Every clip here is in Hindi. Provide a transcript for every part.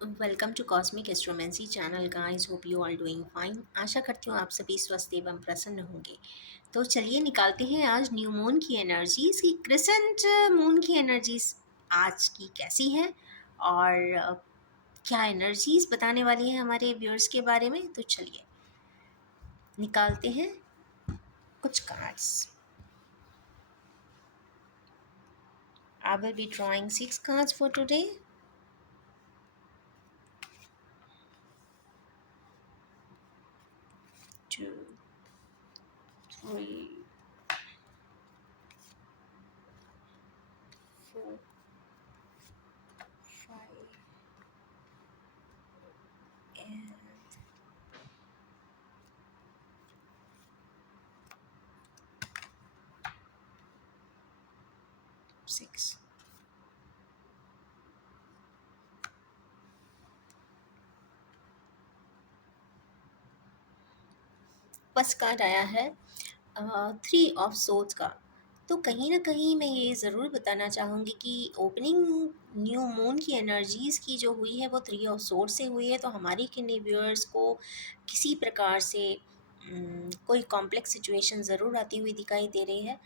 Welcome to cosmic astromancy channel guys, hope you all doing fine. आशा करती हूँ आप सभी स्वस्थ एवं प्रसन्न होंगे। तो चलिए निकालते हैं आज न्यू मून की एनर्जीज की क्रिसेंट मून की एनर्जीज आज की कैसी हैं और क्या एनर्जीज बताने वाली हैं हमारे व्यूअर्स के बारे में। तो चलिए निकालते हैं कुछ cards. I will be drawing 6 cards for today. 2, 3, 4, 5 and 6। First card आया है 3 ऑफ सोर्ड्स का। तो कहीं न कहीं मैं ये ज़रूर बताना चाहूँगी कि ओपनिंग न्यू मून की एनर्जीज़ की जो हुई है वो 3 ऑफ सोर्ड्स से हुई है। तो हमारी किन्हीं व्यूअर्स को किसी प्रकार से कोई कॉम्प्लेक्स सिचुएशन ज़रूर आती हुई दिखाई दे रही है।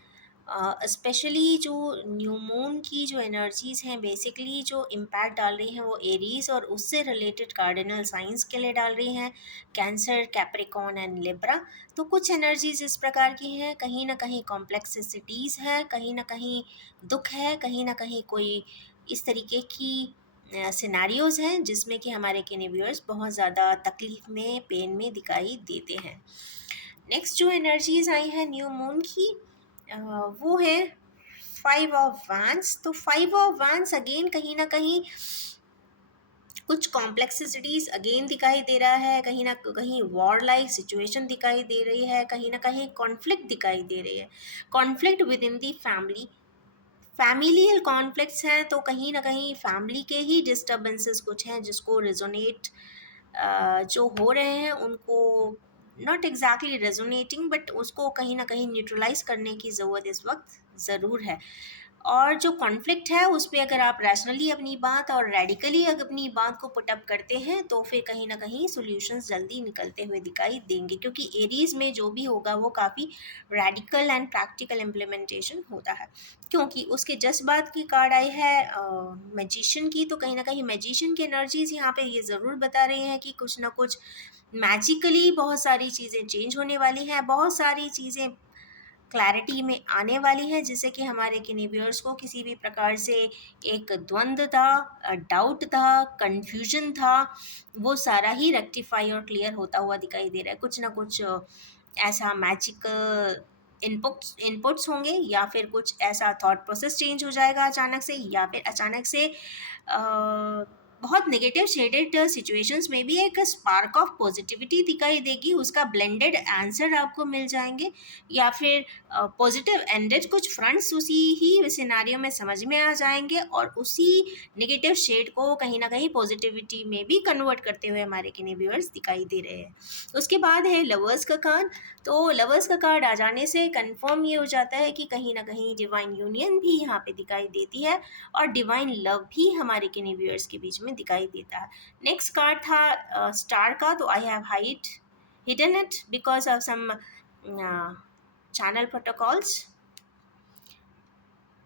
स्पेशली जो न्यू मून की जो एनर्जीज़ हैं बेसिकली जो इम्पैक्ट डाल रही हैं वो एरीज़ और उससे रिलेटेड कार्डिनल साइंस के लिए डाल रही हैं, कैंसर, कैप्रिकॉर्न एंड लिब्रा। तो कुछ एनर्जीज़ इस प्रकार की हैं, कहीं न कहीं कॉम्प्लेक्सिसिटीज़ हैं, कहीं न कहीं दुःख है, कहीं न कहीं कोई इस तरीके की सिनेरियोज़ हैं जिसमें कि हमारे किन्हीं व्यूअर्स बहुत ज़्यादा तकलीफ़ में, पेन में दिखाई देते हैं। नेक्स्ट जो एनर्जीज़ आई हैं न्यू मून की वो है 5 ऑफ वांड्स। तो 5 ऑफ वांड्स अगेन कहीं न कहीं कुछ कॉम्प्लेक्सिटीज़ अगेन दिखाई दे रहा है, कहीं न कहीं वॉर लाइक सिचुएशन दिखाई दे रही है, कहीं न कहीं कॉन्फ्लिक्ट दिखाई दे रही है। Conflict with in the family, familial conflicts हैं तो कहीं न कहीं फैमिली के ही डिस्टर्बेंसेस कुछ हैं जिसको रेजोनेट जो हो रहे हैं उनको नॉट एग्जैक्टली रेजोनेटिंग बट उसको कहीं ना कहीं न्यूट्रलाइज करने की ज़रूरत इस वक्त ज़रूर है। और जो कॉन्फ्लिक्ट है उस पे अगर आप रैशनली अपनी बात और रेडिकली अगर अपनी बात को पुट अप करते हैं तो फिर कहीं ना कहीं सॉल्यूशंस जल्दी निकलते हुए दिखाई देंगे, क्योंकि एरीज में जो भी होगा वो काफ़ी रेडिकल एंड प्रैक्टिकल इम्प्लीमेंटेशन होता है। क्योंकि उसके जस्ट बाद की कार्ड आई है मैजिशियन की। तो कहीं ना कहीं मैजिशियन की एनर्जीज यहाँ पे ये ज़रूर बता रही हैं कि कुछ ना कुछ मैजिकली बहुत सारी चीज़ें चेंज होने वाली हैं, बहुत सारी चीज़ें क्लैरिटी में आने वाली है, जिससे कि हमारे किन्हीं व्यूअर्स को किसी भी प्रकार से एक द्वंद्व था, डाउट था, कन्फ्यूजन था, वो सारा ही रेक्टिफाई और क्लियर होता हुआ दिखाई दे रहा है। कुछ ना कुछ ऐसा मैजिकल इनपुट्स होंगे या फिर कुछ ऐसा थॉट प्रोसेस चेंज हो जाएगा अचानक से, या फिर अचानक से बहुत नेगेटिव शेडेड सिचुएशंस में भी एक स्पार्क ऑफ पॉजिटिविटी दिखाई देगी, उसका ब्लेंडेड आंसर आपको मिल जाएंगे, या फिर पॉजिटिव एंडेड कुछ फ्रंट्स उसी ही सिनारियो में समझ में आ जाएंगे और उसी नेगेटिव शेड को कहीं ना कहीं पॉजिटिविटी में भी कन्वर्ट करते हुए हमारे किन्हीं व्यूअर्स दिखाई दे रहे हैं। उसके बाद है लवर्स का कार्ड। तो लवर्स का कार्ड आ जाने से कंफर्म ये हो जाता है कि कहीं ना कहीं डिवाइन यूनियन भी यहाँ पे दिखाई देती है और डिवाइन लव भी हमारे किन्हीं व्यूअर्स के बीच में दिखाई देता है। नेक्स्ट कार्ड था स्टार का। तो I have hidden it because of some channel protocols,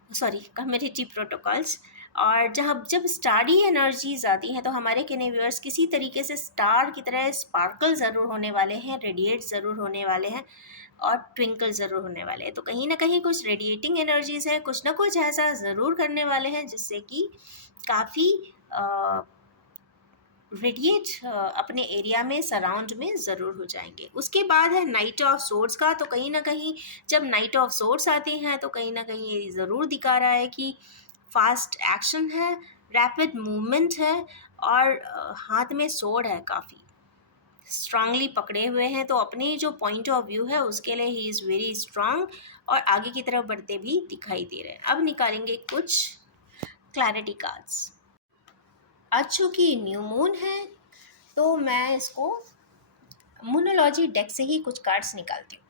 sorry community protocols. और जब स्टारी एनर्जीज आती हैं तो हमारे किन्हीं व्यूअर्स किसी तरीके से स्टार की तरह स्पार्कल ज़रूर होने वाले हैं, रेडिएट ज़रूर होने वाले हैं और ट्विंकल ज़रूर होने वाले हैं। तो कहीं ना कहीं कुछ रेडिएटिंग एनर्जीज हैं, कुछ ना कुछ ऐसा ज़रूर करने वाले हैं जिससे कि काफ़ी रेडिएट अपने एरिया में सराउंड में ज़रूर हो जाएंगे। उसके बाद है नाइट ऑफ सोर्ड्स का। तो कहीं ना कहीं जब नाइट ऑफ सोर्ड्स आते हैं तो कहीं ना कहीं ये ज़रूर दिखा रहा है कि फास्ट एक्शन है, रैपिड मूवमेंट है और हाथ में सोर्ड है, काफ़ी स्ट्रांगली पकड़े हुए हैं। तो अपनी जो पॉइंट ऑफ व्यू है उसके लिए ही इज़ वेरी स्ट्रांग और आगे की तरफ बढ़ते भी दिखाई दे रहे हैं। अब निकालेंगे कुछ क्लैरिटी कार्ड्स। आज चूँकि न्यू मून है तो मैं इसको मूनोलॉजी डेक से ही कुछ कार्ड्स निकालती हूँ।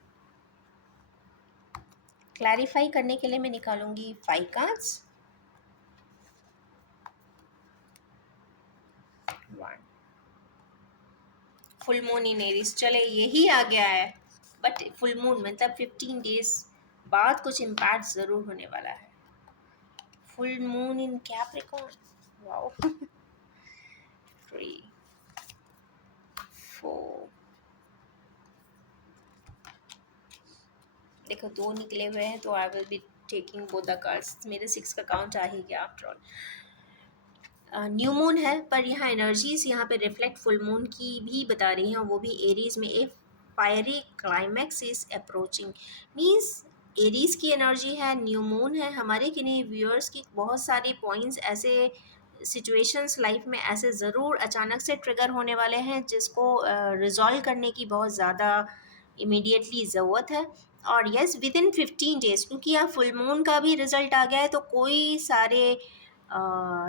क्लैरिफाई करने के लिए मैं निकालूंगी 5 cards. One. Full moon in Aries, चले यही आ गया है, बट फुल मून मतलब 15 डेज बाद कुछ इम्पैक्ट ज़रूर होने वाला है। Full moon in Capricorn, wow. 3 4, देखो 2 निकले हुए हैं, तो I will be taking both the cards. मेरे 6 का काउंट आ ही गया आफ्टर ऑल। न्यू मून है, पर यहाँ एनर्जीज यहाँ पे रिफ्लेक्ट फुल मून की भी बता रही हैं, वो भी एरीज में। A fiery climax is approaching, means Aries की एनर्जी है, न्यू मून है। हमारे किन्हीं व्यूअर्स की बहुत सारे पॉइंट्स ऐसे, सिचुएशंस लाइफ में ऐसे ज़रूर अचानक से ट्रिगर होने वाले हैं जिसको रिजॉल्व करने की बहुत ज़्यादा इमीडिएटली ज़रूरत है। और यस, विद इन 15 डेज, क्योंकि यहाँ फुल मून का भी रिजल्ट आ गया है, तो कोई सारे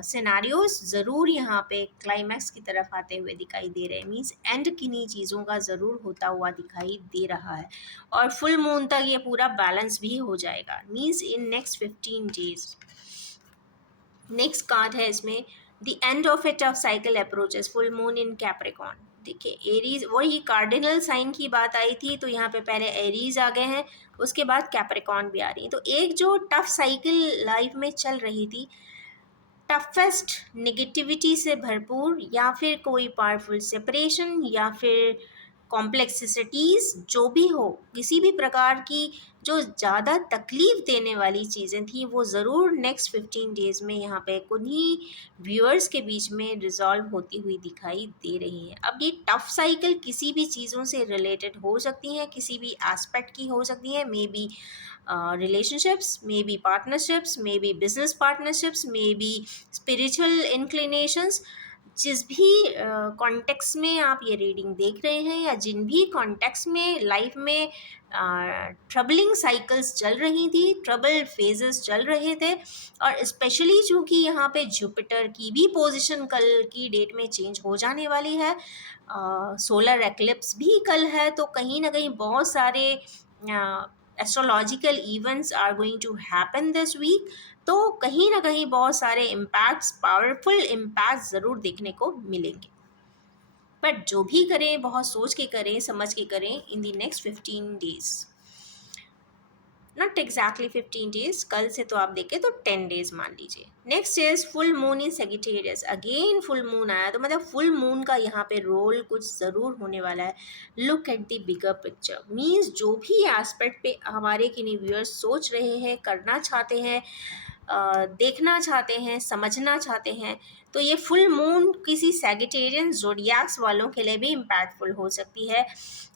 सिनारियोज ज़रूर यहाँ पे क्लाइमैक्स की तरफ आते हुए दिखाई दे रहे हैं, मीन्स एंड किन्हीं चीज़ों का ज़रूर होता हुआ दिखाई दे रहा है। और फुल मून तक ये पूरा बैलेंस भी हो जाएगा, means in next 15 days. Next card है इसमें, the end of A tough cycle approaches, full moon in Capricorn. देखिए एरीज, वही कार्डिनल साइन की बात आई थी, तो यहाँ पे पहले एरीज आ गए हैं, उसके बाद कैप्रिकॉर्न भी आ रही है। तो एक जो टफ साइकिल लाइफ में चल रही थी, टफेस्ट नेगेटिविटी से भरपूर, या फिर कोई पावरफुल सेपरेशन, या फिर कॉम्प्लेक्सिटीज़, जो भी हो, किसी भी प्रकार की जो ज़्यादा तकलीफ़ देने वाली चीज़ें थी, वो ज़रूर नेक्स्ट 15 डेज़ में यहाँ पे उन्हीं व्यूअर्स के बीच में रिजॉल्व होती हुई दिखाई दे रही हैं। अब ये टफ साइकिल किसी भी चीज़ों से रिलेटेड हो सकती हैं, किसी भी एस्पेक्ट की हो सकती हैं, may be relationships, maybe partnerships, maybe business partnerships, maybe spiritual inclinations। जिस भी कॉन्टेक्स्ट में आप ये रीडिंग देख रहे हैं, या जिन भी कॉन्टेक्स्ट में लाइफ में ट्रबलिंग साइकिल्स चल रही थी, ट्रबल फेजेस चल रहे थे, और स्पेशली चूँकि यहाँ पे जुपिटर की भी पोजीशन कल की डेट में चेंज हो जाने वाली है, सोलर एक्लिप्स भी कल है, तो कहीं ना कहीं बहुत सारे astrological events are going to happen this week. तो कहीं ना कहीं बहुत सारे इम्पैक्ट्स, पावरफुल इम्पैक्ट्स ज़रूर देखने को मिलेंगे। बट जो भी करें बहुत सोच के करें, समझ के करें, in the next 15 days, not exactly 15 days, कल से तो आप देखें तो 10 डेज मान लीजिए। Next is full moon in Sagittarius, again full moon आया, तो मतलब फुल मून का यहाँ पे रोल कुछ ज़रूर होने वाला है। Look at the bigger picture, means जो भी एस्पेक्ट पे हमारे किन्हीं व्यूअर्स सोच रहे हैं, करना चाहते हैं, देखना चाहते हैं, समझना चाहते हैं, तो ये फुल मून किसी सैगिटेरियन ज़ोडिएक्स वालों के लिए भी इम्पैक्टफुल हो सकती है,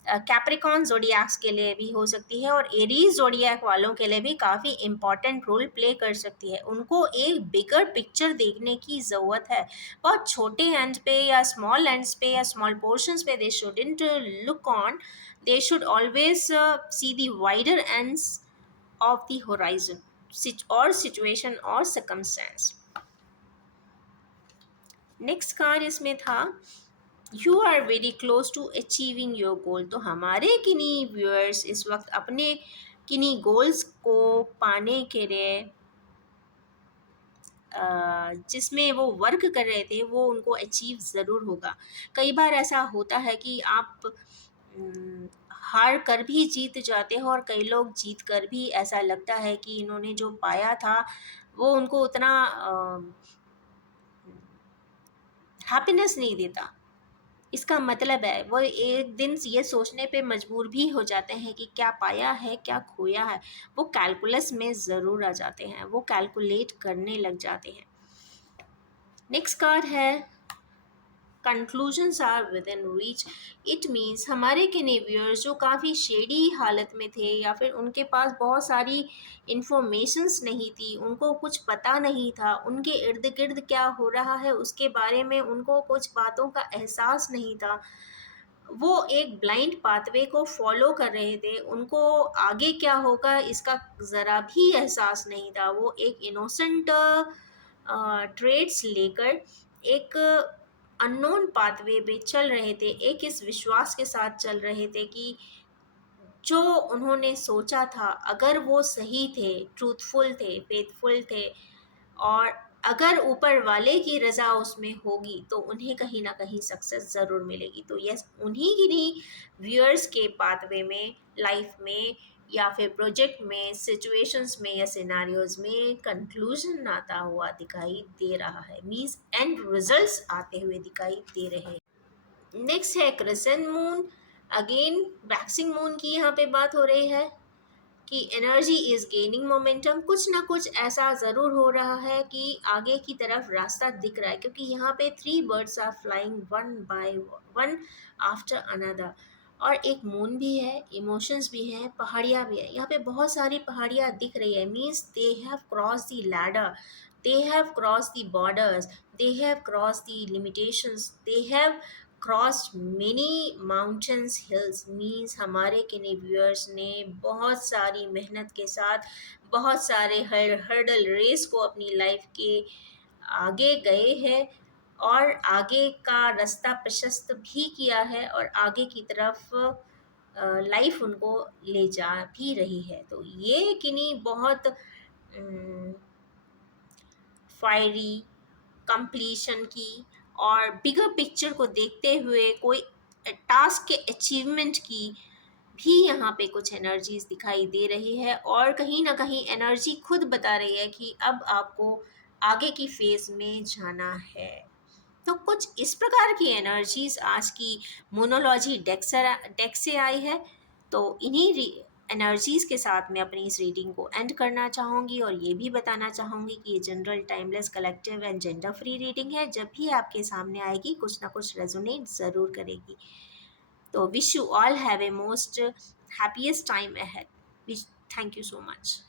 कैप्रिकॉन ज़ोडिएक्स के लिए भी हो सकती है, और एरीज ज़ोडिएक वालों के लिए भी काफ़ी इम्पॉर्टेंट रोल प्ले कर सकती है। उनको एक बिगर पिक्चर देखने की ज़रूरत है, बहुत छोटे एंड पे या स्मॉल एंड्स पे या स्मॉल पोर्शंस पे they shouldn't look on, they should always see the wider ends of the horizon और सिचुएशन और सर्कमस्टेंस। नेक्स्ट कार्ड इसमें था, you are very close to achieving your goal, तो हमारे किन्हीं व्यूअर्स इस वक्त अपने किन्हीं गोल्स को पाने के लिए जिसमें वो वर्क कर रहे थे, वो उनको अचीव ज़रूर होगा। कई बार ऐसा होता है कि आप हार कर भी जीत जाते हो, और कई लोग जीत कर भी ऐसा लगता है कि इन्होंने जो पाया था वो उनको उतना हैप्पीनेस नहीं देता। इसका मतलब है वो एक दिन ये सोचने पे मजबूर भी हो जाते हैं कि क्या पाया है, क्या खोया है। वो कैलकुलस में ज़रूर आ जाते हैं, वो कैलकुलेट करने लग जाते हैं। नेक्स्ट कार्ड है, conclusions are within reach, it means हमारे व्यूअर्स जो काफ़ी शेडी हालत में थे, या फिर उनके पास बहुत सारी इंफॉर्मेशंस नहीं थी, उनको कुछ पता नहीं था, उनके इर्द गिर्द क्या हो रहा है उसके बारे में उनको कुछ बातों का एहसास नहीं था, वो एक ब्लाइंड पाथवे को फॉलो कर रहे थे, उनको आगे क्या होगा इसका ज़रा भी एहसास नहीं था। वो एक इनोसेंट ट्रेड्स लेकर एक अननोन पाथवे पे चल रहे थे, एक इस विश्वास के साथ चल रहे थे कि जो उन्होंने सोचा था, अगर वो सही थे, ट्रूथफुल थे, फेथफुल थे, और अगर ऊपर वाले की रज़ा उसमें होगी तो उन्हें कहीं ना कहीं सक्सेस ज़रूर मिलेगी। तो यस, उन्हीं किन्हीं व्यूअर्स के पाथवे में, लाइफ में, या फिर प्रोजेक्ट में, सिचुएशंस में या सिनारियोज में कंक्लूजन आता हुआ दिखाई दे रहा है, मीन्स एंड रिजल्ट्स आते हुए दिखाई दे रहे हैं। नेक्स्ट है crescent moon. Again waxing moon की यहाँ पे बात हो रही है कि एनर्जी इज गेनिंग मोमेंटम। कुछ ना कुछ ऐसा ज़रूर हो रहा है कि आगे की तरफ रास्ता दिख रहा है, क्योंकि यहाँ पे 3 birds are flying one by one after another. और एक मून भी है, इमोशंस भी हैं, पहाड़ियाँ भी हैं। यहाँ पे बहुत सारी पहाड़ियाँ दिख रही है, means they have cross the ladder, they have crossed the borders, they have crossed the limitations, they have crossed many mountains, hills, means हमारे किन्हीं व्यूअर्स ने बहुत सारी मेहनत के साथ बहुत सारे हर्डल रेस को अपनी लाइफ के आगे गए हैं, और आगे का रास्ता प्रशस्त भी किया है, और आगे की तरफ लाइफ उनको ले जा भी रही है। तो ये किन्हीं बहुत फायरी कंप्लीशन की और बिगर पिक्चर को देखते हुए कोई टास्क के अचीवमेंट की भी यहाँ पे कुछ एनर्जीज दिखाई दे रही है, और कहीं ना कहीं एनर्जी खुद बता रही है कि अब आपको आगे की फेज में जाना है। तो कुछ इस प्रकार की एनर्जीज आज की मोनोलॉजी डेक से आई है। तो इन्हीं एनर्जीज के साथ मैं अपनी इस रीडिंग को एंड करना चाहूँगी, और ये भी बताना चाहूँगी कि ये general, timeless, collective and gender free reading है। जब भी आपके सामने आएगी कुछ ना कुछ रेजोनेट ज़रूर करेगी। तो wish you all have a most happiest time ahead. Thank you so much.